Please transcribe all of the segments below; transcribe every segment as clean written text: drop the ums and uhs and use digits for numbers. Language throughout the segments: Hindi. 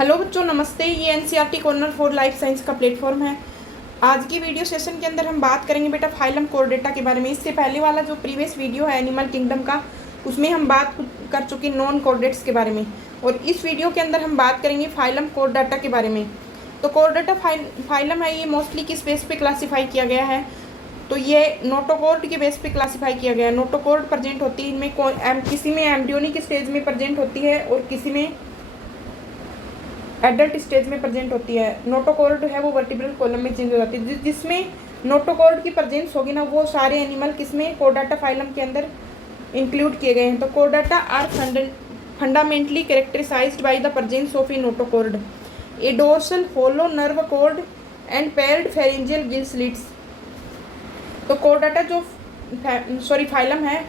हेलो बच्चों, नमस्ते। ये NCERT corner for life science का प्लेटफॉर्म है। आज की वीडियो सेशन के अंदर हम बात करेंगे बेटा फाइलम कोर्डेटा के बारे में। इससे पहले वाला जो प्रीवियस वीडियो है एनिमल किंगडम का, उसमें हम बात कर चुके नॉन कोर्डेट्स के बारे में, और इस वीडियो के अंदर हम बात करेंगे फाइलम कोर्डेटा के बारे में। तो कोर्डेटा फाइलम है, ये मोस्टली किस बेस पे क्लासीफाई किया गया है? तो ये नोटोकॉर्ड के बेस पे क्लासीफाई किया गया है। नोटोकॉर्ड प्रेजेंट होती है इनमें, किसी में एम्ब्रियोनिक स्टेज में प्रेजेंट होती है और किसी में एडल्ट स्टेज में प्रेजेंट होती है। नोटोकॉर्ड है वो वर्टिब्रल कॉलम में चेंज हो जाती है। जिसमें नोटोकॉर्ड की प्रेजेंस होगी ना, वो सारे एनिमल किसमें, कोर्डेटा फाइलम के अंदर इंक्लूड किए गए हैं। तो Chordata are fundamentally characterised by the presence of a notochord, a dorsal hollow nerve cord and paired pharyngeal gill slits. तो कोर्डेटा जो फाइलम है,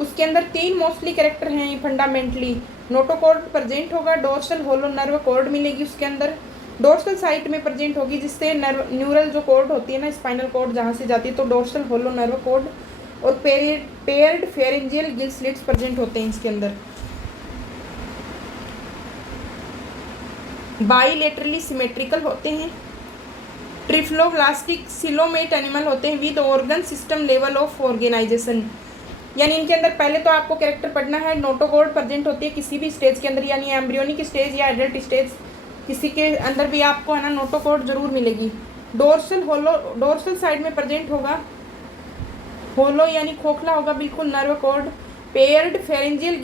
उसके अंदर तीन मोस्टली कैरेक्टर हैं फंडामेंटली। नोटोकॉर्ड प्रेजेंट होगा, डोर्सल होलो नर्व कॉर्ड मिलेगी उसके अंदर, डोर्सल साइट में प्रेजेंट होगी, जिससे न्यूरल जो कॉर्ड होती है ना, स्पाइनल कॉर्ड जहाँ से जाती है, तो डोर्सल होलो नर्व कॉर्ड, और paired pharyngeal gill slits present होते हैं इसके अंदर। बाईलेटरली सिमेट्रिकल होते हैं, ट्रिफ्लोब्लास्टिक सिलोमेट एनिमल होते हैं with organ system level of organisation. यानी इनके अंदर पहले तो आपको कैरेक्टर पढ़ना है। नोटोकॉर्ड प्रेजेंट होती है किसी भी स्टेज के अंदर, यानी एम्ब्रियोनिक स्टेज या एडल्ट स्टेज, किसी के अंदर भी आपको है ना नोटोकॉर्ड जरूर मिलेगी। डोर्सल साइड में प्रेजेंट होगा, होलो यानी खोखला होगा बिल्कुल nerve cord. Paired pharyngeal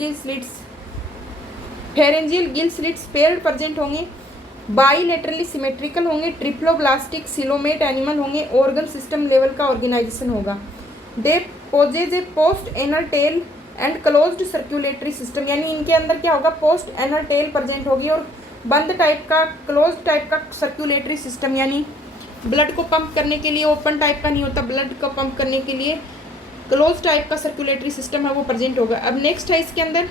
gill slits paired present होंगे, बाईलेटरली सिमेट्रिकल होंगे, ट्रिप्लोब्लास्टिक सिलोमेट एनिमल होंगे, ऑर्गन सिस्टम लेवल का ऑर्गेनाइजेशन होगा। They possess a post anal tail and closed circulatory system, यानी इनके अंदर क्या होगा, पोस्ट एनल टेल प्रेजेंट होगी और बंद टाइप का, क्लोज टाइप का सर्कुलेटरी सिस्टम, यानी ब्लड को पंप करने के लिए ओपन टाइप का नहीं होता, ब्लड को पंप करने के लिए क्लोज टाइप का सर्कुलेटरी सिस्टम है वो प्रेजेंट होगा। अब नेक्स्ट है इसके अंदर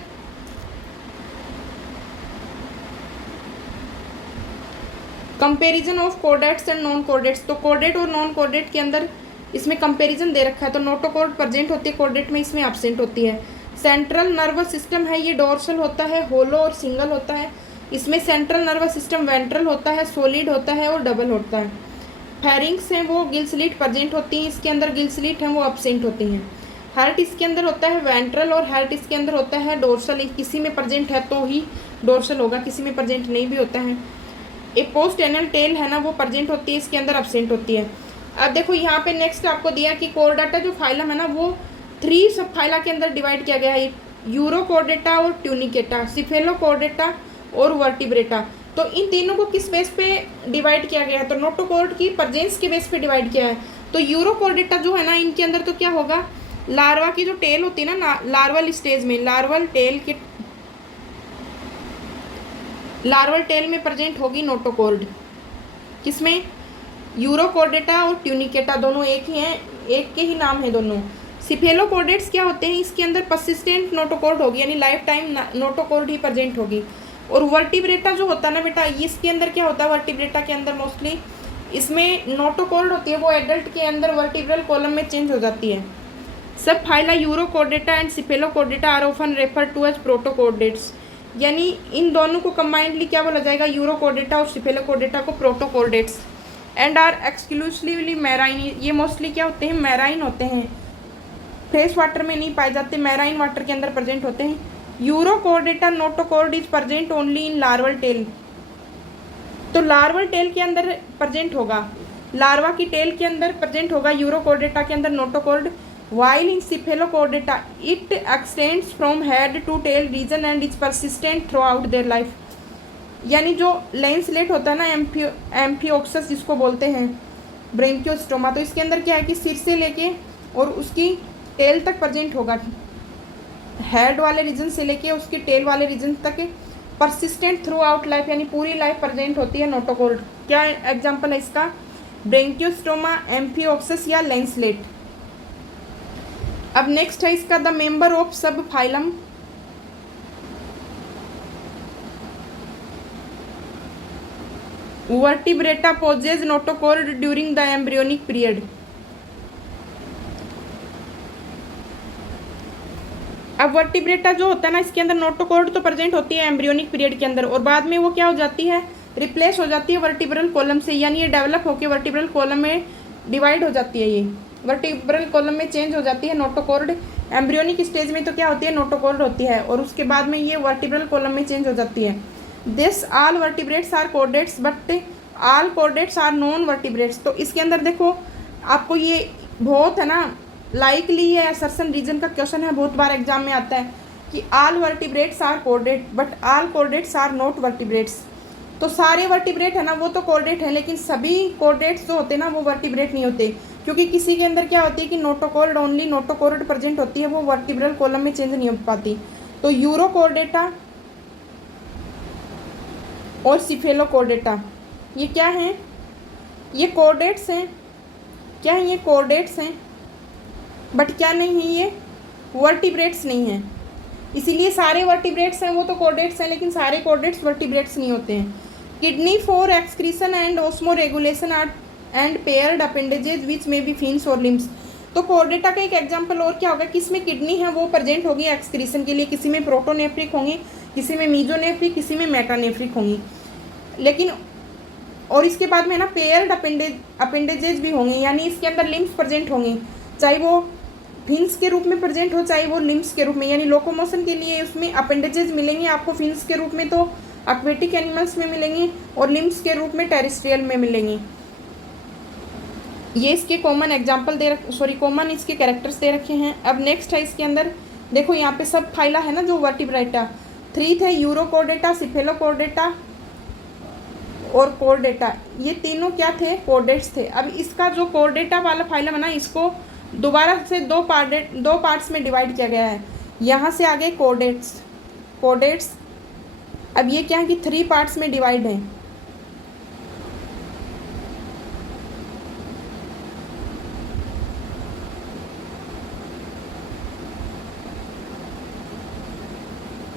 comparison of chordates and non chordates. तो कोर्डेट और नॉन कोर्डेट के अंदर इसमें कंपैरिजन दे रखा है। तो नोटोकॉर्ड प्रेजेंट होती है कोर्डेट में, इसमें एब्सेंट होती है। सेंट्रल नर्वस सिस्टम है, ये डोर्सल होता है, होलो और सिंगल होता है। इसमें सेंट्रल नर्वस सिस्टम वेंट्रल होता है, सॉलिड होता है और डबल होता है। फेरिंग्स हैं वो गिल स्लिट प्रेजेंट होती हैं, इसके अंदर गिल स्लिट हैं वो एब्सेंट होती हैं। हार्ट इसके अंदर होता है वेंट्रल, और हार्ट इसके अंदर होता है डोर्सल। किसी में प्रेजेंट है तो ही डोर्सल होगा, किसी में प्रेजेंट नहीं भी होता है। एक पोस्ट एनल टेल है ना, वो प्रेजेंट होती है, इसके अंदर एब्सेंट होती है। अब देखो यहाँ पे नेक्स्ट आपको दिया कि कोर्डेटा जो फाइलम है ना, वो 3 सब फाइला के अंदर डिवाइड किया गया है, यूरोकोर्डेटा और ट्यूनिकेटा, सिफेलोकोर्डेटा और वर्टिब्रेटा। तो इन तीनों को किस बेस पे डिवाइड किया गया है? तो नोटोकॉर्ड की प्रेजेंस के बेस पे डिवाइड किया है। तो यूरोकोर्डेटा जो है ना, इनके अंदर तो क्या होगा, लार्वा की जो टेल होती है ना, लार्वल स्टेज में, लार्वल टेल में प्रेजेंट होगी नोटोकॉर्ड। किसमें? यूरोकोर्डेटा और ट्यूनिकेटा दोनों एक ही हैं, एक के ही नाम है दोनों। सिफेलोकोर्डेट्स क्या होते हैं, इसके अंदर परसिस्टेंट नोटोकॉर्ड होगी, यानी लाइफ टाइम नोटोकॉर्ड ही प्रेजेंट होगी। और वर्टिब्रेटा जो होता है ना बेटा, इसके अंदर क्या होता है, वर्टिब्रेटा के अंदर मोस्टली इसमें नोटोकॉर्ड होती है, वो एडल्ट के अंदर वर्टिब्रल कॉलम में चेंज हो जाती है। सब phyla urochordata and cephalochordata are often referred to as protochordates, यानी इन दोनों को कंबाइंडली क्या बोला जाएगा, यूरोकोर्डेटा और सिफेलोकोर्डेटा को प्रोटोकोर्डेट्स। एंड आर एक्सक्लूसिवली मैराइन, ये मोस्टली क्या होते हैं, मैराइन होते हैं, फ्रेश वाटर में नहीं पाए जाते, मैराइन वाटर के अंदर प्रेजेंट होते हैं। Urochordata notochord is present only in larval tail, तो लार्वल टेल के अंदर प्रेजेंट होगा, लार्वा की टेल के अंदर प्रेजेंट होगा यूरोकोर्डेटा के अंदर notochord. while in cephalochordata it extends from head to tail region and is persistent throughout their life, यानी जो लैंसलेट होता है ना, एम्फियोक्सस जिसको बोलते हैं, ब्रेंकियोस्टोमा, तो इसके अंदर क्या है कि सिर से लेके और उसकी टेल तक प्रेजेंट होगा, हेड वाले रीजन से लेके उसकी टेल वाले रीजन तक परसिस्टेंट थ्रू आउट लाइफ, यानी पूरी लाइफ प्रेजेंट होती है नोटोकॉर्ड। क्या एग्जाम्पल है इसका, ब्रेंकियोस्टोमा, एम्फियोक्सस या लैंसलेट। अब नेक्स्ट है इसका the member of sub phylum. Vertebrata possess notochord during the embryonic period. अब वर्टिब्रेटा जो होता है ना, इसके अंदर नोटोकॉर्ड तो प्रेजेंट होती है एम्ब्रियोनिक पीरियड के अंदर, और बाद में वो क्या हो जाती है, रिप्लेस हो जाती है वर्टिब्रल कॉलम से, यानी ये डेवलप होकर वर्टिब्रल कॉलम में डिवाइड हो जाती है। ये वर्टिब्रल कॉलम में चेंज हो जाती है नोटोकॉर्ड। एम्ब्रियोनिक स्टेज में तो क्या होती है, नोटोकॉर्ड होती है, और उसके बाद में ये वर्टिब्रल कॉलम में चेंज हो जाती है। This all vertebrates are chordates but all chordates are non vertebrates. तो इसके अंदर देखो आपको ये बहुत है ना लाइकली है, असर्शन रीजन का क्वेश्चन है, बहुत बार एग्जाम में आता है कि all vertebrates are chordate but all chordates are not vertebrates. तो सारे वर्टिब्रेट है ना वो तो कॉर्डेट है, लेकिन सभी कॉर्डेट्स जो होते हैं ना वो वर्टिब्रेट नहीं होते, क्योंकि किसी के अंदर क्या होती है कि नोटोकॉर्ड ओनली नोटोकॉर्ड प्रेजेंट होती है, वो वर्टिब्रल कॉलम में चेंज नहीं हो पाती। तो यूरोकॉर्डेटा और सिफेलोकॉर्डेटा ये क्या हैं, ये कॉर्डेट्स हैं। क्या है, ये कॉर्डेट्स हैं, बट क्या नहीं है, ये वर्टिब्रेट्स नहीं हैं। इसीलिए सारे वर्टिब्रेट्स हैं वो तो कॉर्डेट्स हैं, लेकिन सारे कॉर्डेट्स वर्टिब्रेट्स नहीं होते हैं। Kidney for excretion and osmoregulation are and paired appendages which may be fins और लिम्स। तो कॉर्डेटा का एक एग्जाम्पल और क्या होगा, किसमें किडनी है वो प्रेजेंट होगी एक्सक्रीशन के लिए, किसी में प्रोटोनेफ्रिक होंगी, किसी में मीजोनेफ्रिक, किसी में मेटानेफ्रिक होंगी। लेकिन और इसके बाद में ना पेयर्ड अपेंडेजेज भी होंगे, यानी इसके अंदर लिम्स प्रेजेंट होंगे, चाहे वो फिन्स के रूप में प्रेजेंट हो चाहे वो लिम्स के रूप में, यानी लोकोमोशन के लिए उसमें अपेंडेजेज मिलेंगे आपको फिन्स के रूप में तो एक्वेटिक एनिमल्स में मिलेंगे, और लिम्स के रूप में टेरेस्ट्रियल में मिलेंगे। ये इसके कॉमन एग्जाम्पल कॉमन इसके कैरेक्टर्स दे रखे हैं। अब नेक्स्ट है इसके अंदर देखो यहाँ पे सब फाइला है ना जो वर्टिब्रेटा, 3 थे, यूरोकॉर्डेटा, सिफेलोकॉर्डेटा और कॉर्डेटा, ये तीनों क्या थे, कॉर्डेट्स थे। अब इसका जो कॉर्डेटा वाला फाइलम है ना इसको दोबारा से दो पार्ट्स में डिवाइड किया गया है। यहाँ से आगे कॉर्डेट्स अब ये क्या है कि 3 पार्ट्स में डिवाइड है।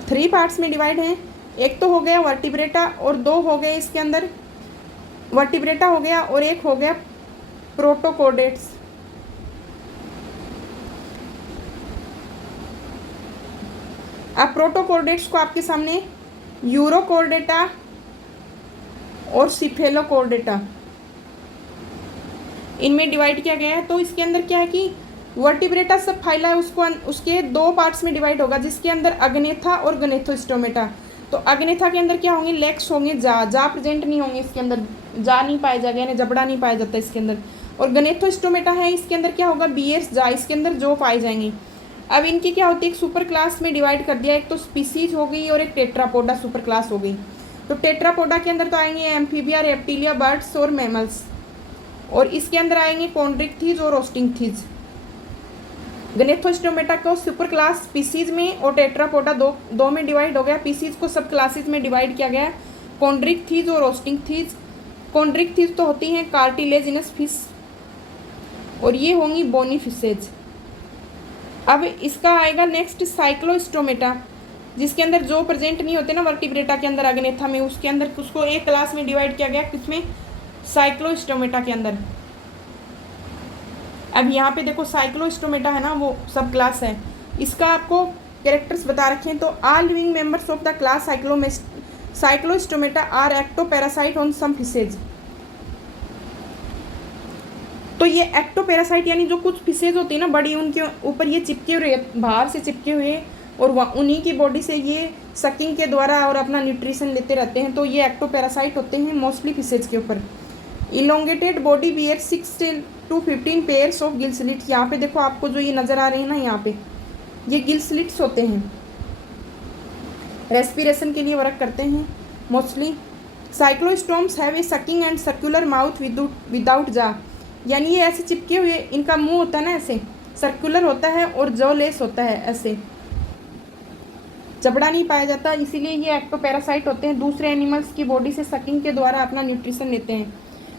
थ्री पार्ट्स में डिवाइड हैं, एक तो हो गया वर्टिब्रेटा और 2 हो गए इसके अंदर वर्टिब्रेटा हो गया और एक हो गया प्रोटोकॉर्डेट्स। अब प्रोटोकॉर्डेट्स को आपके सामने यूरोकॉर्डेटा और सिफेलोकॉर्डेटा इनमें डिवाइड किया गया है। तो इसके अंदर क्या है कि वर्टिब्रेटा सब फाइला है उसको उसके 2 पार्ट्स में डिवाइड होगा, जिसके अंदर अग्नेथा और गनेथोस्टोमेटा। तो अग्नेथा के अंदर क्या होंगे, लेग्स होंगे, जा प्रेजेंट नहीं होंगे, इसके अंदर जा नहीं पाया जाएगा, यानी जबड़ा नहीं पाया जाता इसके अंदर। और गनेथोस्टोमेटा है, इसके अंदर क्या होगा, बियर्स, जा, इसके अंदर जो पाए जाएंगे। अब इनकी क्या होती है, एक सुपर क्लास में डिवाइड कर दिया, एक तो स्पीसीज हो गई और एक टेट्रापोडा सुपर क्लास हो गई। तो टेट्रापोडा के अंदर तो आएंगे एम्फीबिया, रेप्टिलिया, बर्ड्स और मैमल्स, और इसके अंदर आएंगे कॉन्ड्रिक्थीज और ओस्टिंगथीज। गनेथोस्टोमेटा को सुपर क्लास स्पीसीज में और टेट्रापोडा दो में डिवाइड हो गया। पीसीज को सब क्लासेज में डिवाइड किया गया, कॉन्ड्रिक्थीज और ओस्टिंगथीज। कॉन्ड्रिक्थीज तो होती हैं कार्टिलेजिनस फिश और ये होंगी बोनी फिशेज। अब इसका आएगा नेक्स्ट साइक्लोस्टोमेटा, जिसके अंदर जो प्रेजेंट नहीं होते ना वर्टिब्रेटा के अंदर, अग्नेथा में, उसके अंदर उसको एक क्लास में डिवाइड किया गया, किसमें, साइक्लोस्टोमेटा के अंदर। अब यहाँ पे देखो साइक्लोस्टोमेटा है ना वो सब क्लास है, इसका आपको कैरेक्टर्स बता रखे हैं। तो all living members of the class cyclostomata are ectoparasite on some fishes. तो ये एक्टोपैरासाइट यानी जो कुछ फिशेज होती है ना बड़ी, उनके ऊपर ये चिपके हुए, बाहर से चिपके हुए, और उन्हीं की बॉडी से ये सकिंग के द्वारा और अपना न्यूट्रिशन लेते रहते हैं। तो ये एक्टोपैरासाइट होते हैं मोस्टली फिशेज के ऊपर। Elongated body bear 6 to 15 pairs of gill slit. यहाँ पे देखो आपको जो ये नज़र आ रहे हैं ना, यहाँ पे ये गिल स्लिट्स होते हैं, रेस्पिरेशन के लिए वर्क करते हैं mostly. Cyclostomes have a sucking and circular mouth without जा, यानी ये ऐसे चिपके हुए, इनका मुंह होता है ना ऐसे सर्कुलर होता है और जॉ लेस होता है, ऐसे जबड़ा नहीं पाया जाता, इसीलिए ये एक्टोपैरासाइट होते हैं, दूसरे एनिमल्स की बॉडी से सकिंग के द्वारा अपना न्यूट्रिशन लेते हैं।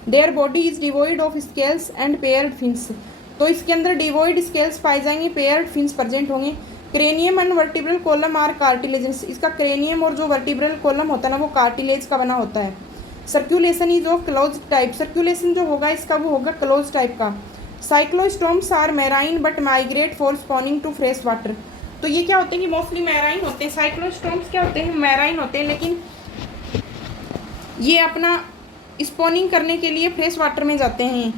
Their body is devoid of scales and paired fins. तो इसके अंदर डिवोइड स्केल्स पाए जाएंगे, पेयर्ड फिन्स प्रेजेंट होंगे। Cranium and vertebral column are cartilaginous. इसका क्रेनियम और जो वर्टिब्रल कॉलम होता है ना वो कार्टिलेज का बना होता है। Circulation is of close type. Circulation जो होगा इसका वो होगा क्लोज टाइप का। Cyclostomes are marine but migrate for spawning to fresh water. तो ये क्या होते हैं कि मोस्टली मैराइन होते हैं। साइक्लोस्टोम्स क्या होते हैं, मैराइन होते हैं, लेकिन ये अपना स्पॉनिंग करने के लिए फ्रेश वाटर में जाते हैं,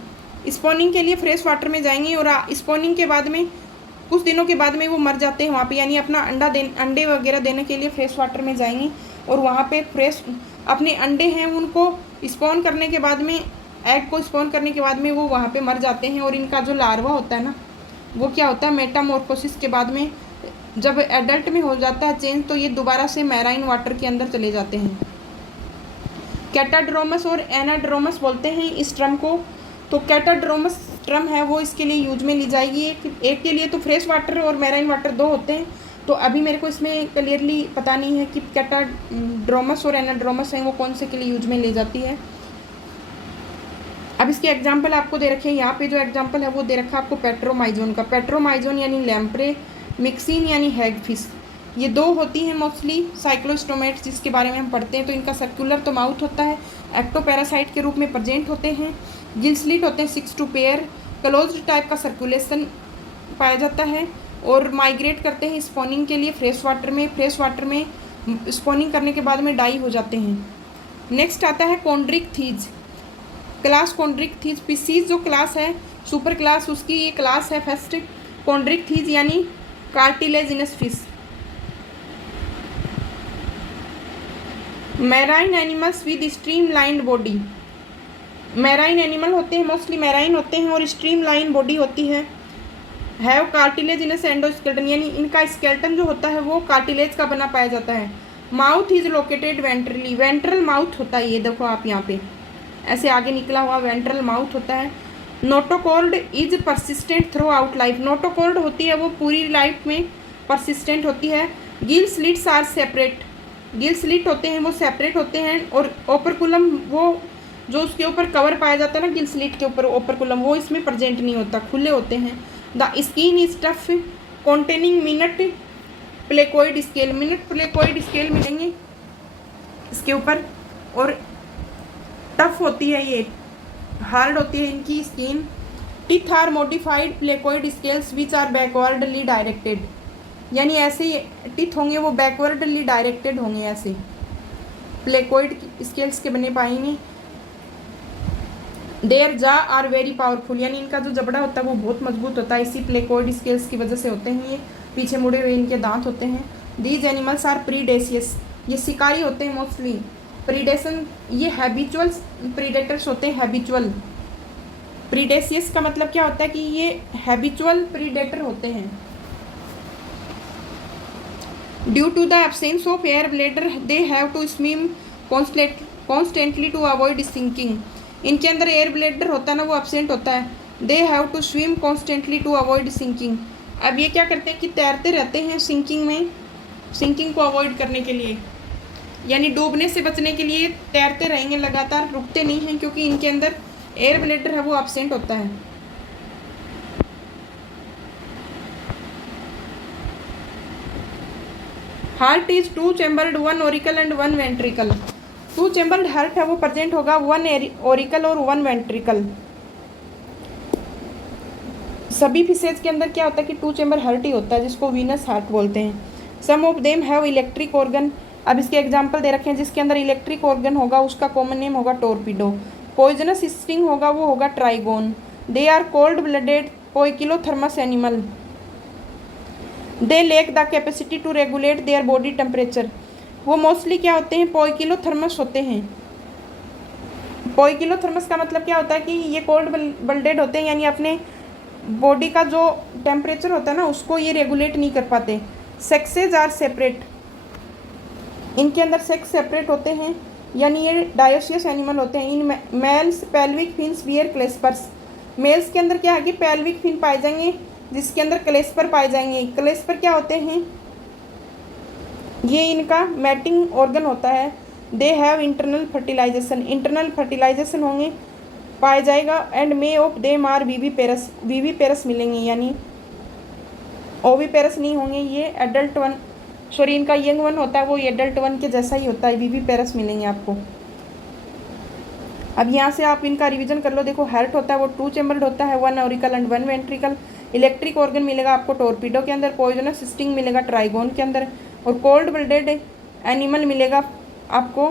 स्पॉनिंग के लिए फ्रेश वाटर में जाएंगे और स्पॉनिंग के बाद में कुछ दिनों के बाद में वो मर जाते हैं वहाँ पे, यानी अपना अंडे वगैरह देने के लिए फ्रेश वाटर में जाएंगे और वहाँ पे फ्रेश अपने अंडे हैं उनको स्पॉन करने के बाद में, एग को स्पॉन करने के बाद में वो वहाँ पे मर जाते हैं। और इनका जो लार्वा होता है ना, वो क्या होता है, मेटामॉर्फोसिस के बाद में जब एडल्ट में हो जाता है चेंज, तो ये दोबारा से मैराइन वाटर के अंदर चले जाते हैं। कैटाड्रोमस और एनाड्रोमस बोलते हैं इस ट्रम को। तो कैटाड्रोमस ट्रम है वो इसके लिए यूज में ली जाएगी। एक के लिए तो फ्रेश वाटर और मैराइन वाटर दो होते हैं, तो अभी मेरे को इसमें क्लियरली पता नहीं है कि कैटाड्रोमस और एनाड्रोमस हैं वो कौन से के लिए यूज में ली जाती है। अब इसके एग्जाम्पल आपको दे रखे हैं, यहाँ पे जो एग्जाम्पल है वो दे रखा है आपको पेट्रोमाइजोन का। पेट्रोमाइजोन यानी लैम्प्रे, मिक्सिन यानी हैगफिश, ये दो होती हैं मोस्टली साइक्लोस्टोमेट्स जिसके बारे में हम पढ़ते हैं। तो इनका सर्कुलर तो माउथ होता है, एक्टोपैरासाइट के रूप में प्रेजेंट होते हैं, गिल स्लिट होते हैं 6 to पेयर, क्लोज्ड टाइप का सर्कुलेशन पाया जाता है और माइग्रेट करते हैं स्पॉनिंग के लिए फ्रेश वाटर में। फ्रेश वाटर में स्पॉनिंग करने के बाद में डाई हो जाते हैं। नेक्स्ट आता है कॉन्ड्रिक थीज क्लास। कॉन्ड्रिक थीज स्पीसीज जो क्लास है, सुपर क्लास, उसकी ये क्लास है फर्स्ट कॉन्ड्रिक थीज यानी cartilaginous fish. Marine animals with stream lined body, marine animal होते हैं, मोस्टली मैराइन होते हैं और स्ट्रीम लाइन बॉडी होती है। हैव कार्टिलेजिनस एंडोस्केलेटन यानी इनका स्केलेटन जो होता है वो कार्टिलेज का बना पाया जाता है। Mouth is located ventrally, ventral mouth होता है, ये देखो आप यहाँ पे ऐसे आगे निकला हुआ वेंट्रल माउथ होता है। Notochord is persistent throughout life, notochord होती है वो पूरी लाइफ में परसिस्टेंट होती है। Gill slits are separate, gill slit होते हैं वो सेपरेट होते हैं और ओपरकुलम वो जो उसके ऊपर कवर पाया जाता है ना गिल स्लिट के ऊपर ओपरकुलम, वो इसमें प्रेजेंट नहीं होता, खुले होते हैं। The skin is tough containing minute placoid scale, minute placoid scale मिलेंगे इसके ऊपर और टफ होती है, ये हार्ड होती है इनकी skin. Teeth are modified placoid scales which are backwardly directed, यानी ऐसे टिथ होंगे वो बैकवर्डली डायरेक्टेड होंगे, ऐसे प्लेकोइड स्केल्स के बने पाएंगे। देयर जा आर वेरी पावरफुल, यानी इनका जो जबड़ा होता है वो बहुत मजबूत होता है, इसी प्लेकोइड स्केल्स की वजह से होते हैं ये, पीछे मुड़े हुए इनके दांत होते हैं। दीज एनिमल्स आर प्रीडेशियस, ये शिकारी होते हैं मोस्टली। प्रीडेशन, ये हैबिचुअल प्रीडेटर्स होते हैं, हैबिचुअल। प्रीडेशियस का मतलब क्या होता है कि ये हैबिचुअल प्रीडेटर होते हैं। Due to the absence of air bladder they have to swim constantly to avoid sinking, इनके अंदर एयर ब्लैडर होता है ना वो एब्सेंट होता है। They have to swim constantly to avoid sinking, अब ये क्या करते हैं कि तैरते रहते हैं सिंकिंग में, सिंकिंग को अवॉइड करने के लिए, यानी डूबने से बचने के लिए तैरते रहेंगे लगातार, रुकते नहीं हैं क्योंकि इनके अंदर एयर ब्लैडर है वो एब्सेंट होता है। Heart is 2 chambered 1 Oracle and 1 ventricle, 2 chambered heart है वो प्रेजेंट होगा, 1 ओरिकल और 1 वेंट्रिकल। सभी फिशेज के अंदर क्या होता है कि 2 चैम्बर हार्ट ही होता है जिसको वीनस हार्ट बोलते हैं। Some of them have electric organ, अब इसके एग्जाम्पल दे रखे हैं जिसके अंदर इलेक्ट्रिक ऑर्गन होगा उसका कॉमन नेम होगा टोरपीडो। पॉइजनस स्टिंग होगा वो होगा trygon. They are cold blooded poikilothermous animal, they lack the capacity to regulate their body temperature, वो मोस्टली क्या होते हैं पोइकिलोथर्मस होते हैं। पोइकिलोथर्मस का मतलब क्या होता है कि ये कोल्ड ब्लडेड होते हैं, यानी अपने बॉडी का जो टेम्परेचर होता है ना उसको ये रेगुलेट नहीं कर पाते। सेक्सेज आर सेपरेट, इनके अंदर सेक्स सेपरेट होते हैं, यानी ये डायोसियस एनिमल होते हैं। In males pelvic fins bear claspers, males के अंदर क्या है कि पेल्विक फिन पाए जाएंगे जिसके अंदर क्लेस्पर पाए जाएंगे। क्लेस्पर क्या होते हैं, ये इनका मैटिंग ऑर्गन होता है। They have internal fertilization, internal fertilization होंगे पाया जाएगा। And many of them are viviparous, viviparous मिलेंगे, यानी ओवीपेरस नहीं होंगे, ये एडल्ट वन, सॉरी इनका यंग वन होता है वो एडल्ट वन के जैसा ही होता है, वीवीपेरस मिलेंगे आपको। अब यहाँ से आप इनका रिवीजन कर लो, देखो हार्ट होता है वो 2 चैम्बर्ड होता है, 1 Oracle and 1 ventricle. Electric organ मिलेगा आपको टोरपीडो के अंदर, पॉइजनस स्टिंग मिलेगा ट्राइगोन के अंदर, और कोल्ड ब्लडेड एनिमल मिलेगा आपको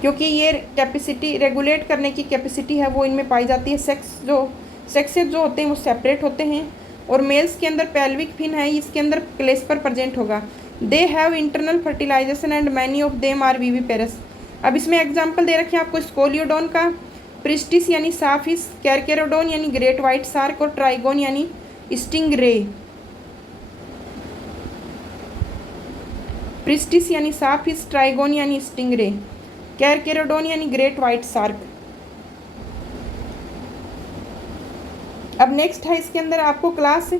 क्योंकि ये कैपेसिटी रेगुलेट करने की कैपेसिटी है वो इनमें पाई जाती है। सेक्सेस जो होते हैं वो सेपरेट होते हैं। और मेल्स के अंदर पेल्विक फिन है, इसके अंदर क्लेस्पर प्रेजेंट होगा। They have internal fertilization and many of them are viviparous. अब इसमें एग्जाम्पल दे रखे हैं आपको स्कोलियोडोन का, प्रिस्टिस यानी साफिस, कैरकेरोडोन यानी ग्रेट वाइट शार्क और ट्राइगोन यानी स्टिंगरे। प्रिस्टिस यानी साफिस, ट्राइगोन यानी स्टिंगरे, कैरकेरोडोन यानी ग्रेट वाइट शार्क। अब नेक्स्ट है इसके अंदर आपको क्लास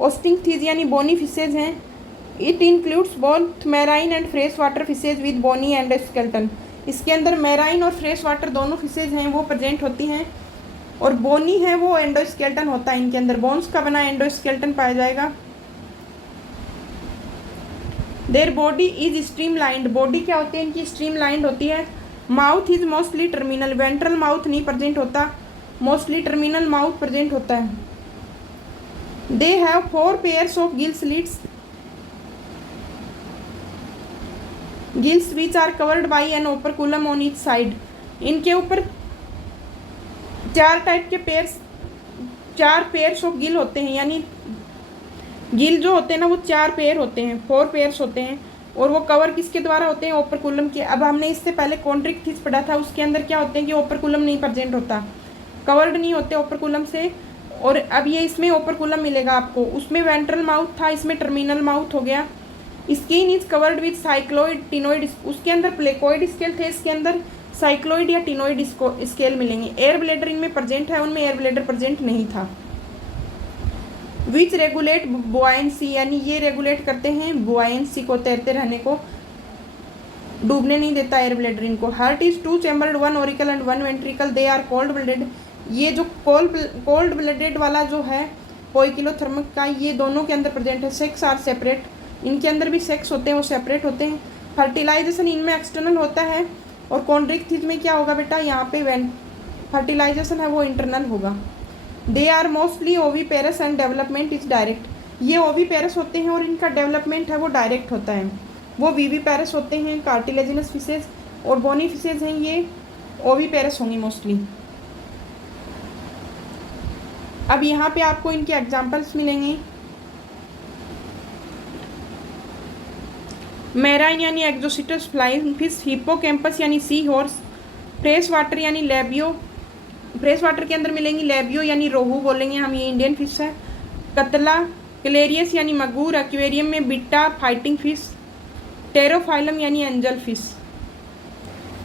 ओस्टिंगथीज यानी बोनी फिशेज हैं। It includes both marine and fresh water fishes with bony endoskeleton. इसके अंदर मैराइन और फ्रेश वाटर दोनों फिशेज हैं वो प्रेजेंट होती हैं, और बोनी है वो एंडोस्केलेटन होता है। इनके अंदर बोन्स का बना एंडोस्केलेटन पाया जाएगा। Their body is streamlined. Body क्या होती है इनकी? स्ट्रीमलाइंड होती है। Mouth is mostly terminal. Ventral mouth नहीं प्रेजेंट होता, मोस्टली टर्मिनल माउथ प्रेजेंट होता है। They have 4 pairs of gill slits, gills which are covered by an operculum on each side. इनके ऊपर 4 टाइप के पेयर्स, 4 पेयर्स ऑफ गिल होते हैं, यानी गिल जो होते हैं ना वो 4 पेयर होते हैं, 4 पेयर्स होते हैं। और वो कवर किसके द्वारा होते हैं? ओपरकुलम के। अब हमने इससे पहले कॉन्ट्रिक्टिस पढ़ा था, उसके अंदर क्या होते हैं कि ओपरकुलम नहीं प्रेजेंट होता, कवर्ड नहीं होते ओपरकुलम से। और अब ये इसमें ओपरकुलम मिलेगा आपको। उसमें वेंट्रल माउथ था, इसमें टर्मिनल माउथ हो गया। Skin is covered with cycloid ctenoid. उसके अंदर प्लेकोइड स्केल थे, इसके अंदर साइक्लोइड या टिनोइड स्केल मिलेंगे। एयर ब्लेडर इनमें प्रेजेंट है, उनमें एयर ब्लेडर प्रेजेंट नहीं था। विच रेगुलेट बुआयंसी, यानी ये रेगुलेट करते हैं बुआयंसी को, तैरते रहने को, डूबने नहीं देता एयर ब्लेडर इनको। Heart is 2 chambered, 1 auricle and 1 ventricle. They are cold blooded. ये जो कोल्ड ब्लडेड वाला जो है पोइकिलोथर्मिक का, ये दोनों के अंदर प्रेजेंट है। सेक्स आर सेपरेट, इनके अंदर भी सेक्स होते हैं वो सेपरेट होते हैं। फर्टिलाइजेशन इनमें एक्सटर्नल होता है, और कॉन्ड्रिक्टिस में क्या होगा बेटा? यहाँ पे फर्टिलाइजेशन है वो इंटरनल होगा। They are mostly oviparous and development is direct. ये ओवीपेरस होते हैं और इनका डेवलपमेंट है वो डायरेक्ट होता है। वो विविपेरस होते हैं, कार्टिलेजिनस फिशेज, और बोनी फिशेज हैं ये ओवीपेरस होंगी मोस्टली। अब यहाँ पे आपको इनके एग्जाम्पल्स मिलेंगे। मैराइन यानी एक्जोसिटस फ्लाइंग फिश, हिप्पोकैम्पस यानी सी हॉर्स, फ्रेश वाटर यानी लेबियो, फ्रेश वाटर के अंदर मिलेंगी लेबियो यानी रोहू बोलेंगे हम, ये इंडियन फिश है। कतला, क्लेरियस यानी मगूर, एक्वेरियम में बिट्टा फाइटिंग फिश, टेरोफाइलम यानी एंजल फिश।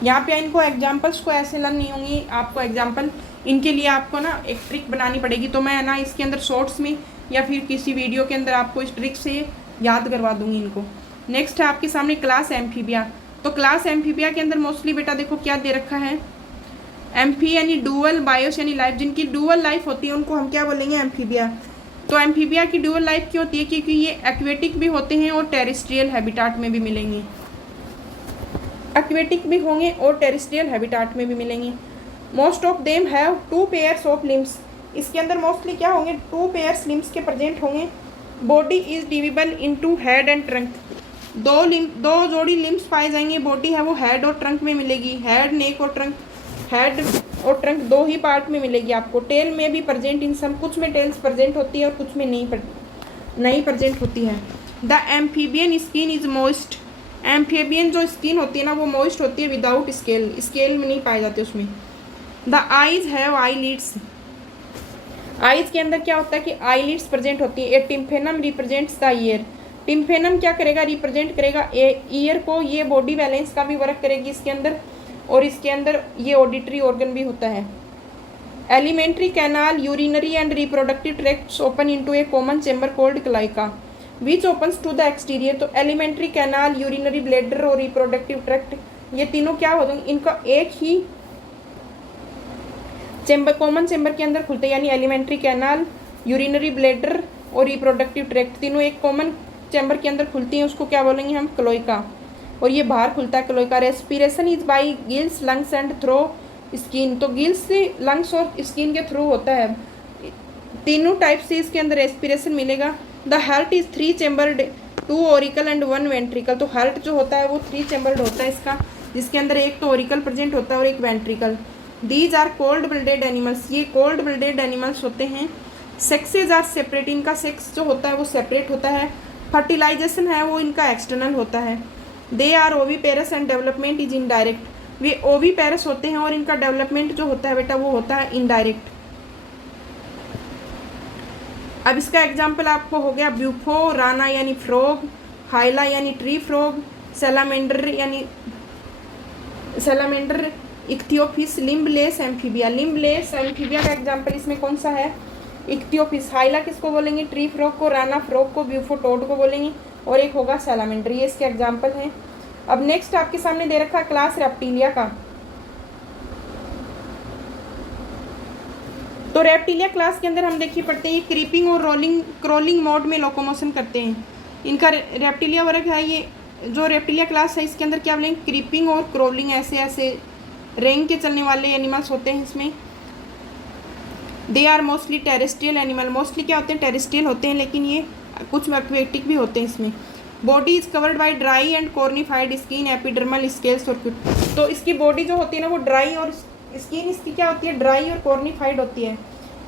यहाँ पे इनको एग्जाम्पल्स को ऐसे लर्न नहीं होंगी, आपको एग्जाम्पल इनके लिए आपको ना एक ट्रिक बनानी पड़ेगी। तो मैं ना इसके अंदर शॉर्ट्स में या फिर किसी वीडियो के अंदर आपको इस ट्रिक से याद करवा दूंगी इनको। नेक्स्ट है आपके सामने क्लास एम्फीबिया। तो क्लास एम्फीबिया के अंदर मोस्टली बेटा देखो क्या दे रखा है? एम्फी यानी डुअल, बायोस यानी लाइफ। जिनकी डुअल लाइफ होती है उनको हम क्या बोलेंगे? एम्फीबिया। तो एम्फीबिया की डुअल लाइफ क्यों होती है? क्योंकि ये एक्वेटिक भी होते हैं और टेरेस्ट्रियल हैबिटाट में भी मिलेंगे। एक्वेटिक भी होंगे और टेरेस्ट्रियल हैबिटाट में भी मिलेंगे। Most of them have 2 pairs of limbs. इसके अंदर मोस्टली क्या होंगे? 2 पेयर्स लिम्स के प्रेजेंट होंगे। Body is divisible into head and trunk. 2 जोड़ी लिम्स पाए जाएंगे। बॉडी है वो हेड और ट्रंक में मिलेगी। हेड, नेक और ट्रंक, हेड और ट्रंक 2 ही पार्ट में मिलेगी आपको। टेल में भी प्रेजेंट इन सब, कुछ में टेल्स प्रेजेंट होती है और कुछ में नहीं प्रेजेंट होती है। The amphibian skin is moist. Amphibian जो स्किन होती है ना वो मॉइस्ट होती है विदाउट स्केल, स्केल में नहीं पाए जाते उसमें। The eyes have eyelids. Eyes के अंदर क्या होता है कि आईलिड्स प्रेजेंट होती है। ए टिम्फेनम रिप्रेजेंट्स द ईयर। टिम्फेनम क्या करेगा? रिप्रेजेंट करेगा ईयर को। ये बॉडी बैलेंस का भी वर्क करेगी इसके अंदर, और इसके अंदर ये ऑडिटरी ऑर्गन भी होता है। Alimentary canal, urinary and reproductive tracts open into a common chamber called cloaca which opens to the exterior. तो एलिमेंट्री कैनाल, यूरिनरी ब्लैडर और रिप्रोडक्टिव ट्रैक्ट, ये तीनों क्या हो जाएंगे? इनका एक ही चेंबर, कॉमन चेंबर के अंदर खुलते हैं, यानी एलिमेंट्री कैनाल, यूरिनरी ब्लैडर और रिप्रोडक्टिव ट्रैक्ट तीनों एक कॉमन चैम्बर के अंदर खुलती हैं। उसको क्या बोलेंगे हम? क्लोइका। और ये बाहर खुलता है cloaca. Respiration is by gills, lungs and through skin. तो गिल्स से, लंग्स और स्किन के थ्रू होता है। तीनों टाइप से इसके अंदर रेस्पिरेशन मिलेगा। The heart is 3 chambered, 2 auricle and 1 ventricle. तो हार्ट जो होता है वो 3 चैम्बर्ड होता है इसका, जिसके अंदर एक तो ओरिकल प्रेजेंट होता है और एक ventricle. These are cold blooded animals, ये कोल्ड ब्लडेड एनिमल्स होते हैं। सेक्सेज आर सेपरेट, इनका सेक्स जो होता है वो सेपरेट होता है। फर्टिलाइजेशन है वो इनका एक्सटर्नल होता है। They are oviparous and development is indirect, वे ओवीपेरस होते हैं और इनका डेवलपमेंट जो होता है बेटा वो होता है इनडायरेक्ट। अब इसका एग्जाम्पल आपको हो गया ब्यूफो, राना यानी फ्रॉग, हाइला यानी ट्री फ्रॉग, सैलामेंडर यानी salamander, ichthyophis, limbless amphibia. Limbless amphibia का एग्जाम्पल इसमें कौन सा है? इक्थियोपिस। हाइला किसको बोलेंगे? ट्री फ्रॉग को, राना फ्रॉग को, ब्यूफो टोड को बोलेंगे, और एक होगा सैलामेंडर। ये इसके एग्जाम्पल हैं। अब नेक्स्ट आपके सामने दे रखा क्लास रेप्टिलिया का। तो रेप्टिलिया क्लास के अंदर हम देखिए पढ़ते हैं क्रीपिंग और क्रोलिंग मोड में लोकोमोशन करते हैं। इनका रेप्टिलिया वर्ग है। ये जो रेप्टिलिया क्लास है इसके अंदर क्या बोलेंगे? क्रीपिंग और क्रोलिंग, ऐसे ऐसे रेंग के चलने वाले एनिमल्स होते हैं इसमें। They are mostly terrestrial animal, mostly क्या होते हैं? टेरेस्ट्रियल होते हैं, लेकिन ये कुछ एक्वेटिक भी होते हैं इसमें। Body is covered by dry and cornified skin, epidermal scales और क्यूट। तो इसकी बॉडी जो होती है ना वो ड्राई, और स्किन इसकी क्या होती है? ड्राई और कॉर्निफाइड होती है,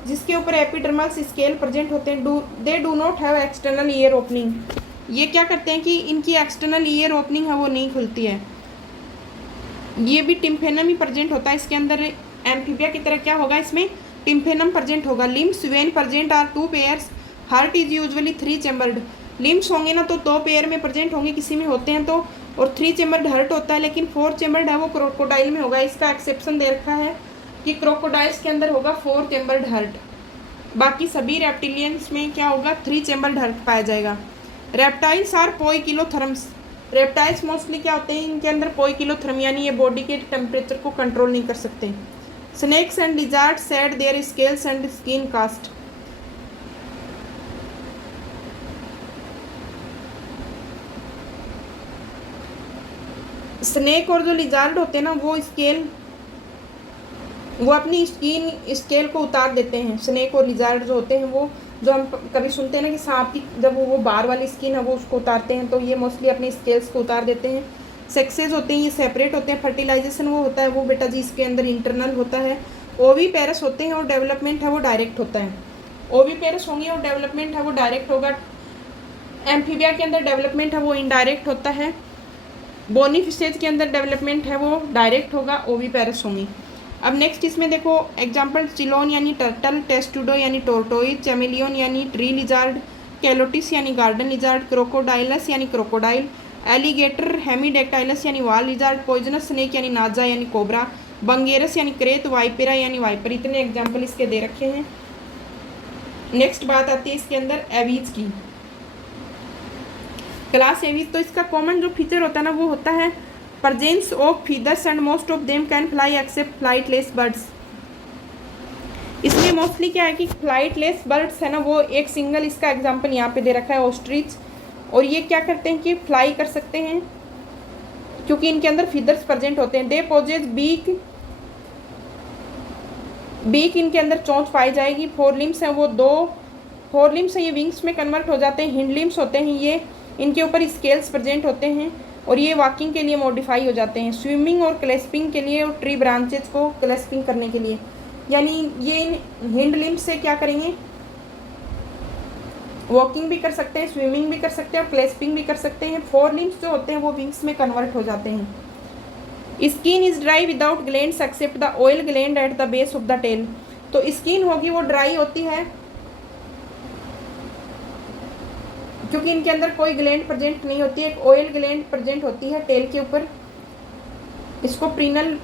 जिसके ऊपर एपिडर्मल स्केल प्रेजेंट होते हैं। They do not have external ear opening, ये क्या करते हैं कि इनकी एक्सटर्नल ईयर ओपनिंग है वो नहीं खुलती है। ये भी टिम्फेनम ही प्रेजेंट होता है इसके अंदर। एम्फीबिया की तरह क्या होगा? इसमें टिम्फेनम प्रेजेंट होगा। Limbs when present are 2 pairs, heart is usually 3 chambered. Limbs होंगे ना तो 2 पेयर में प्रेजेंट होंगे, किसी में होते हैं तो, और 3 चैम्बर्ड हार्ट होता है, लेकिन 4 चैम्बर्ड है वो क्रोकोडाइल में होगा। इसका एक्सेप्शन दे रखा है कि क्रोकोडाइल्स के अंदर होगा 4 चैम्बर्ड हार्ट, बाकी सभी रेप्टिलियंस में क्या होगा? 3 चैम्बर्ड हार्ट पाया जाएगा। Reptiles are poikilotherms, reptiles mostly क्या होते हैं? इनके अंदर पोइकिलोथर्म यानी ये बॉडी के टेम्परेचर को कंट्रोल नहीं कर सकते। Snakes and lizard shed their scales and skin cast, snake और जो लिजार्ड होते हैं ना वो अपनी स्केल को उतार देते हैं। स्नेक और लिजार्ड जो होते हैं वो, जो हम कभी सुनते हैं ना कि सांप की जब वो बाहर वाली स्किन है वो उसको उतारते हैं, तो ये मोस्टली अपनी स्केल्स को उतार देते हैं। सेक्सेस होते हैं ये सेपरेट होते हैं। फर्टिलाइजेशन वो होता है वो बेटा जी इसके अंदर इंटरनल होता है। ओवीपेरस होते हैं और डेवलपमेंट है वो डायरेक्ट होता है। ओवीपेरस होंगे और डेवलपमेंट है वो डायरेक्ट होगा। एम्फीबिया के अंदर डेवलपमेंट है वो इनडायरेक्ट होता है। बोनीफिशेज के अंदर डेवलपमेंट है वो डायरेक्ट होगा, ओवीपेरस होंगी। अब नेक्स्ट इसमें देखो एग्जांपल, चिलोन यानी टर्टल, टेस्टुडो यानी टोर्टोइज, चैमेलियन यानी ट्री लिजार्ड, कैलोटिस यानी गार्डन लिजार्ड, क्रोकोडाइलस यानी क्रोकोडाइल, एलिगेटर, हेमीडेक्टाइलस यानी वाल लिजार्ड, पॉइजनस स्नेक यानी नाजा यानी कोबरा, बंगेरस यानी क्रेत, वाइपेरा यानी वाइपर। इतने एग्जाम्पल इसके दे रखे हैं। नेक्स्ट बात आती है इसके अंदर एवीज की। क्लास एवीज, तो इसका कॉमन जो फीचर होता है ना वो होता है presence of feathers and most of them can fly except flightless birds। इसमें मोस्टली क्या है कि फ्लाइटलेस बर्ड्स है ना वो एक सिंगल, इसका एग्जांपल यहाँ पे दे रखा है ऑस्ट्रिच, और ये क्या करते हैं कि फ्लाई कर सकते हैं क्योंकि इनके अंदर फीदर्स प्रेजेंट होते हैं। दे पोजेज बीक, बीक इनके अंदर चोंच पाई जाएगी। 4 लिम्स हैं वो 2 4 लिम्स हैं ये विंग्स में कन्वर्ट हो जाते हैं। हिंड लिम्स होते हैं ये, इनके ऊपर स्केल्स प्रेजेंट होते हैं और ये वॉकिंग के लिए मॉडिफाई हो जाते हैं, स्विमिंग और क्लेस्पिंग के लिए और ट्री ब्रांचेज को क्लेस्पिंग करने के लिए। यानी ये हिंड लिम्स से क्या करेंगे? वॉकिंग भी कर सकते हैं, स्विमिंग भी कर सकते हैं और क्लेस्पिंग भी कर सकते हैं। 4 लिम्स जो होते हैं वो विंग्स में कन्वर्ट हो जाते हैं। Skin is dry without glands except the oil gland at the base of the tail. तो स्किन होगी वो ड्राई होती है क्योंकि इनके अंदर कोई ग्लैंड प्रेजेंट नहीं होती है। एक ऑयल ग्लैंड प्रेजेंट होती है टेल के ऊपर, इसको प्रीनल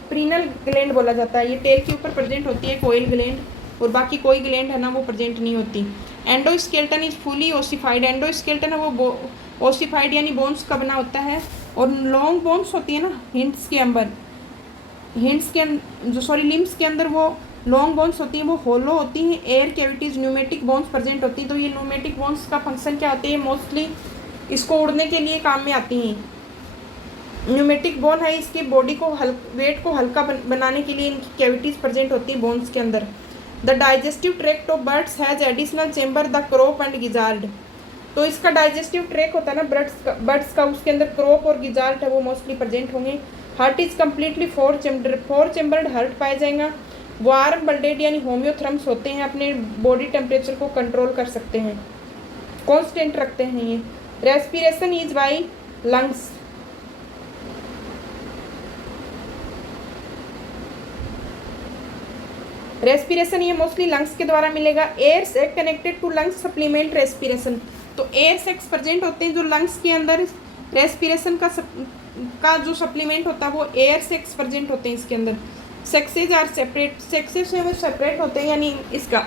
ग्लैंड बोला जाता है। ये टेल के ऊपर प्रेजेंट होती है एक ऑयल ग्लैंड, और बाकी कोई ग्लैंड है ना वो प्रेजेंट नहीं होती। Endoskeleton is fully ossified, endoskeleton है वो ओसिफाइड यानी बोन्स का बना होता है, और लॉन्ग बोन्स होती है ना हिंड्स के अंदर, लिम्स के अंदर वो लॉन्ग बोन्स होती हैं वो होलो होती हैं। Air cavities pneumatic bones present होती हैं। तो ये न्यूमेटिक बोन्स का फंक्शन क्या होती है? मोस्टली इसको उड़ने के लिए काम में आती हैं। न्यूमेटिक बोन है, इसकी बॉडी को वेट को हल्का बनाने के लिए इनकी कैविटीज प्रेजेंट होती हैं बोन्स के अंदर। The digestive tract of birds has additional chamber the crop and gizzard. तो इसका डाइजेस्टिव ट्रैक होता है ना बर्ड्स का, उसके अंदर क्रोप और गिजार्ड है वो मोस्टली प्रेजेंट होंगे। Heart is completely four chambered heart पाया जाएगा। वार्म ब्लडेड यानी होम्योथर्म्स होते हैं, अपने बॉडी टेम्परेचर को कंट्रोल कर सकते हैं, कांस्टेंट रखते हैं ये। Respiration is by lungs. Respiration ये मोस्टली लंग्स के द्वारा मिलेगा। Air sac connected to lungs supplement respiration, तो एयर सैक्स प्रेजेंट होते हैं जो लंग्स के अंदर रेस्पिरेशन का जो सप्लीमेंट होता है वो एयर सैक्स प्रेजेंट होते हैं इसके अंदर। सेक्सेज आर सेपरेट, सेक्सेज से वो सेपरेट होते हैं, यानी इसका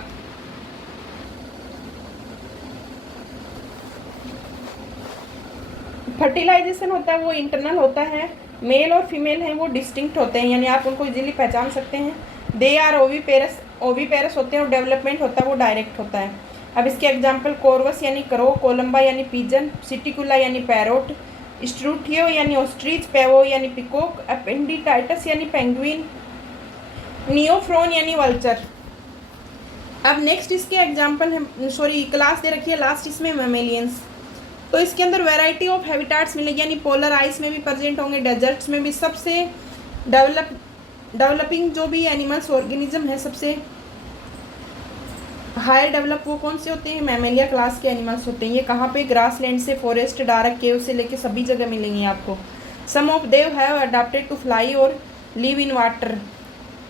फर्टिलाइजेशन होता है वो इंटरनल होता है। मेल और फीमेल हैं वो डिस्टिंक्ट होते हैं, यानी आप उनको इजीली पहचान सकते हैं। दे आर ओवीपेरस, ओवीपेरस होते हैं और डेवलपमेंट होता है वो डायरेक्ट होता है। अब इसके एग्जांपल कोरवस यानी करो, कोलम्बा यानी पिजन, सिटिकुला यानी पैरोट, स्ट्रूथियो यानी ऑस्ट्रिच, पेवो यानी पिकॉक, अपेंडिटाइटस यानी पेंगुइन, नियोफ्रोन यानी वल्चर। अब नेक्स्ट इसके एग्जांपल है, सॉरी क्लास दे रखी है लास्ट इसमें मेमेलियंस। तो इसके अंदर वैरायटी ऑफ हैबिटाट्स मिलेगी, यानी पोलर आइस में भी प्रेजेंट होंगे, डेजर्ट्स में भी। सबसे डेवलपिंग जो भी एनिमल्स ऑर्गेनिज्म है सबसे हाई डेवलप वो कौन से होते हैं? मैमेलिया क्लास के एनिमल्स होते हैं। ये कहाँ पे? ग्रास लैंड से फॉरेस्ट, डार्क केव से लेके सभी जगह मिलेंगे आपको। Some of them have adapted to fly और लिव इन वाटर।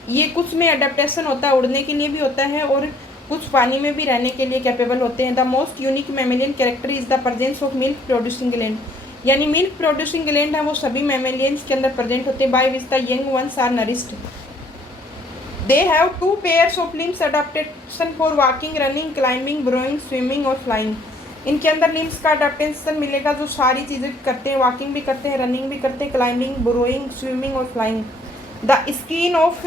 ये कुछ में अडेप्टेशन होता है, उड़ने के लिए भी होता है और कुछ पानी में भी रहने के लिए कैपेबल होते हैं। The most unique mammalian character is the presence of milk producing gland, यानी मिल्क प्रोड्यूसिंग ग्लैंड है वो सभी मैमेलियंस के अंदर प्रेजेंट होते हैं। By which the young ones are nourished. They have 2 pairs of limbs adaptation for walking, running, climbing, burrowing, swimming और फ्लाइंग। इनके अंदर लिम्स का अडेप्टेशन मिलेगा जो सारी चीज़ें करते हैं, वॉकिंग भी करते हैं, रनिंग भी करते हैं, क्लाइंबिंग, ब्रोइंग, स्विमिंग और flying. The skin of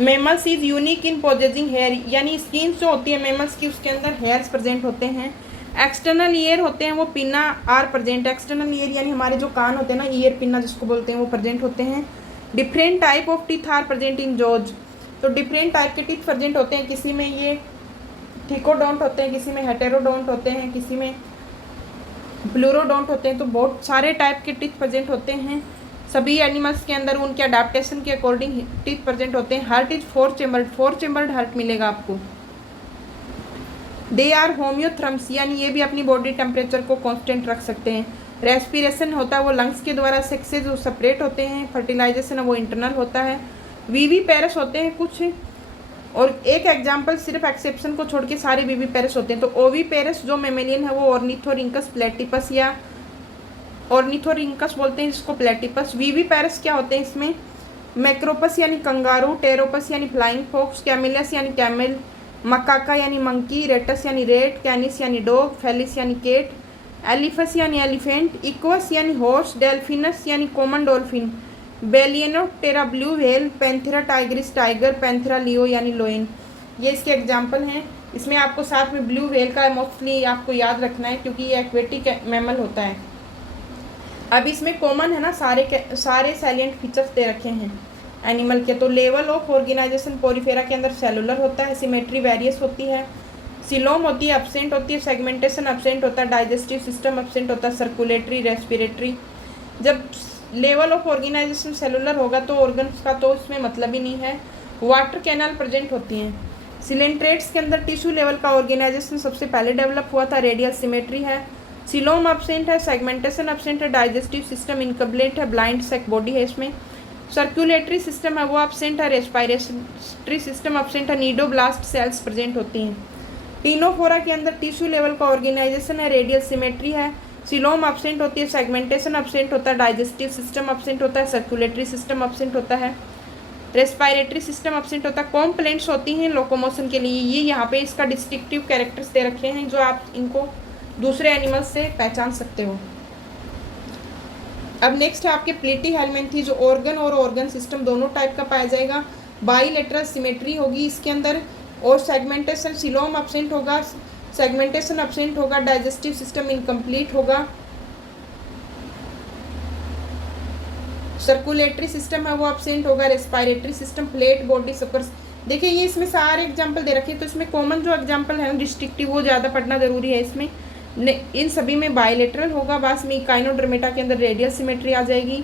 mammals is unique in possessing hair, यानी स्किन जो होती है मेमल्स की उसके अंदर हेयर्स प्रेजेंट होते हैं। एक्सटर्नल ईयर होते हैं वो pinna are present. External ear यानी हमारे जो कान होते हैं ना, ईयर पिन्ना जिसको बोलते हैं, वो प्रेजेंट होते हैं। Different type of teeth are present in jaws, तो डिफरेंट टाइप के टीथ प्रेजेंट होते हैं। किसी में ये थिकोडोंट होते हैं, किसी में हेटेरोडोंट होते हैं, किसी में प्लूरोडोंट होते हैं। तो बहुत सारे टाइप के टीथ प्रेजेंट होते हैं सभी एनिमल्स के अंदर, उनके अडेप्टेशन के अकॉर्डिंग टीथ प्रेजेंट होते हैं। हार्ट इज 4 चेम्बर्ड हार्ट मिलेगा आपको। दे आर होम्योथर्म्स, यानी ये भी अपनी बॉडी टेम्परेचर को कांस्टेंट रख सकते हैं। रेस्पिरेशन होता है वो लंग्स के द्वारा, सेक्सेज वो सेपरेट होते हैं। फर्टिलाइजेशन है वो इंटरनल होता है। वीवी पेरस होते हैं कुछ, और एक एग्जाम्पल सिर्फ एक्सेप्शन को छोड़ के सारे वीवी पेरस होते हैं। तो ओवी पेरस जो मेमेलियन है वो ऑर्निथोरिंकस प्लेटिपस या ऑर्निथोरिंकस बोलते हैं जिसको प्लेटिपस। वीवी पेरस क्या होते हैं इसमें? मैक्रोपस यानी कंगारू, टेरोपस यानी फ्लाइंग फॉक्स, कैमिलस यानी कैमल, मकाका यानी मंकी, रेटस यानी रेट, कैनिस यानी डॉग, फेलिस यानी केट, एलिफस यानी एलिफेंट, इक्वस यानी हॉर्स, डेल्फिनस यानी common dolphin, balaenoptera blue whale, panthera tigris tiger, panthera leo यानी लोइन। ये इसके एग्जाम्पल हैं। इसमें आपको साथ में ब्लू व्हेल का मोस्टली आपको याद रखना है क्योंकि ये एक्वेटिक मैमल होता है। अब इसमें कॉमन है ना, सारे सैलिएंट फीचर्स दे रखे हैं एनिमल के। तो लेवल ऑफ ऑर्गेनाइजेशन पोरीफेरा के अंदर सेलुलर होता है, सिमेट्री वेरियस होती है, सिलोम होती है, एब्सेंट होती है, सेगमेंटेशन एब्सेंट होता है, डाइजेस्टिव सिस्टम एब्सेंट होता है, सर्कुलेटरी, रेस्पिरेटरी। जब लेवल ऑफ ऑर्गेनाइजेशन सेलुलर होगा तो ऑर्गन्स का तो इसमें मतलब ही नहीं है। वाटर कैनाल प्रेजेंट होती हैं। सिलेंट्रेट्स के अंदर टिश्यू लेवल का ऑर्गेनाइजेशन सबसे पहले डेवलप हुआ था, रेडियल सिमेट्री है। सिलोम एब्सेंट है, सेगमेंटेशन एब्सेंट है, डाइजेस्टिव सिस्टम इनकम्प्लीट है, ब्लाइंड सेक बॉडी है इसमें। सर्कुलेटरी सिस्टम है वो एब्सेंट है, रेस्पिरेटरी सिस्टम एब्सेंट है, नीडोब्लास्ट सेल्स प्रेजेंट होती हैं। टीनोफोरा के अंदर टिश्यू लेवल का ऑर्गेनाइजेशन है, रेडियल सिमेट्री है, सिलोम एब्सेंट होती है, सेगमेंटेशन एब्सेंट होता है, डाइजेस्टिव सिस्टम एब्सेंट होता है, सर्कुलेटरी सिस्टम एब्सेंट होता है, रेस्पिरेटरी सिस्टम एब्सेंट होता है। कॉम्प्लेंट्स होती हैं लोकोमोशन के लिए। ये यहाँ पे इसका डिस्टिंक्टिव कैरेक्टर्स दे रखे हैं जो आप इनको दूसरे एनिमल्स से पहचान सकते हो। अब नेक्स्ट है आपके प्लेटीहेल्मिन्थी, जो ऑर्गन और ऑर्गन सिस्टम दोनों टाइप का पाया जाएगा। बाईलेटरल सिमेट्री होगी इसके अंदर, और सेगमेंटेशन, सिलोम एब्सेंट होगा, सेगमेंटेशन एब्सेंट होगा, डाइजेस्टिव सिस्टम इनकम्प्लीट होगा, सर्कुलेटरी सिस्टम है वो एब्सेंट होगा, respiratory system, plate body suckers. देखिए ये इसमें सारे एग्जाम्पल दे रखे हैं, तो इसमें कॉमन जो एग्जाम्पल है डिस्ट्रिक्टिव वो ज़्यादा पढ़ना जरूरी है इसमें। इन सभी में बायलेटरल होगा, बस में इकाइनोडर्मेटा के अंदर रेडियल सिमेट्री आ जाएगी।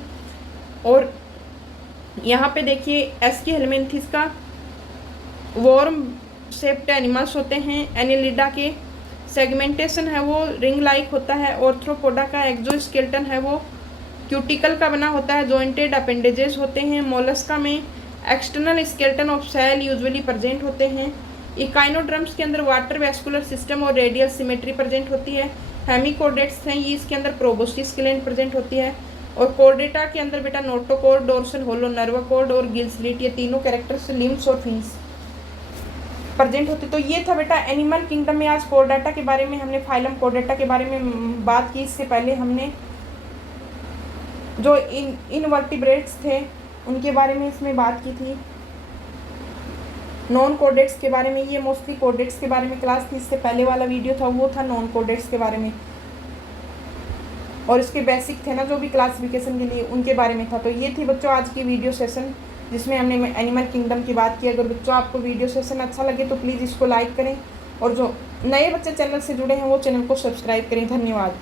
और यहाँ पे देखिए एस्की हेलमिंथिस का वॉर्म शेप्ड एनिमल्स होते हैं। एनिलिडा के सेगमेंटेशन है वो रिंग लाइक होता है। ऑर्थ्रोपोडा का एक्सोस्केलेटन है वो क्यूटिकल का बना होता है, जॉइंटेड अपेंडेजेस होते हैं। मोलस्का में external skeleton of shell usually present होते हैं। इकाइनोड्रम्स के अंदर वाटर वेस्कुलर सिस्टम और रेडियल सिमेट्री प्रेजेंट होती है। हेमिकोडेट्स हैं ये, इसके अंदर प्रोबोस्टिस ग्लैंड प्रेजेंट होती है। और कोर्डेटा के अंदर बेटा notochord, dorsal hollow nerve cord और गिल स्लिट, ये तीनों कैरेक्टर्स लिम्स और फिन्स प्रेजेंट होते। तो ये था बेटा एनिमल किंगडम में आज कोर्डेटा के बारे में हमने फाइलम कोर्डेटा के बारे में बात की। इससे पहले हमने जो इनवर्टिब्रेट्स थे उनके बारे में इसमें बात की थी, नॉन कोर्डेट्स के बारे में। ये मोस्टली कोर्डेट्स के बारे में क्लास थी। इससे पहले वाला वीडियो था वो था नॉन कोर्डेट्स के बारे में, और इसके बेसिक थे ना जो भी क्लासिफिकेशन के लिए, उनके बारे में था। तो ये थी बच्चों आज की वीडियो सेशन जिसमें हमने एनिमल किंगडम की बात की। अगर बच्चों आपको वीडियो सेशन अच्छा लगे तो प्लीज़ इसको लाइक करें, और जो नए बच्चे चैनल से जुड़े हैं वो चैनल को सब्सक्राइब करें। धन्यवाद।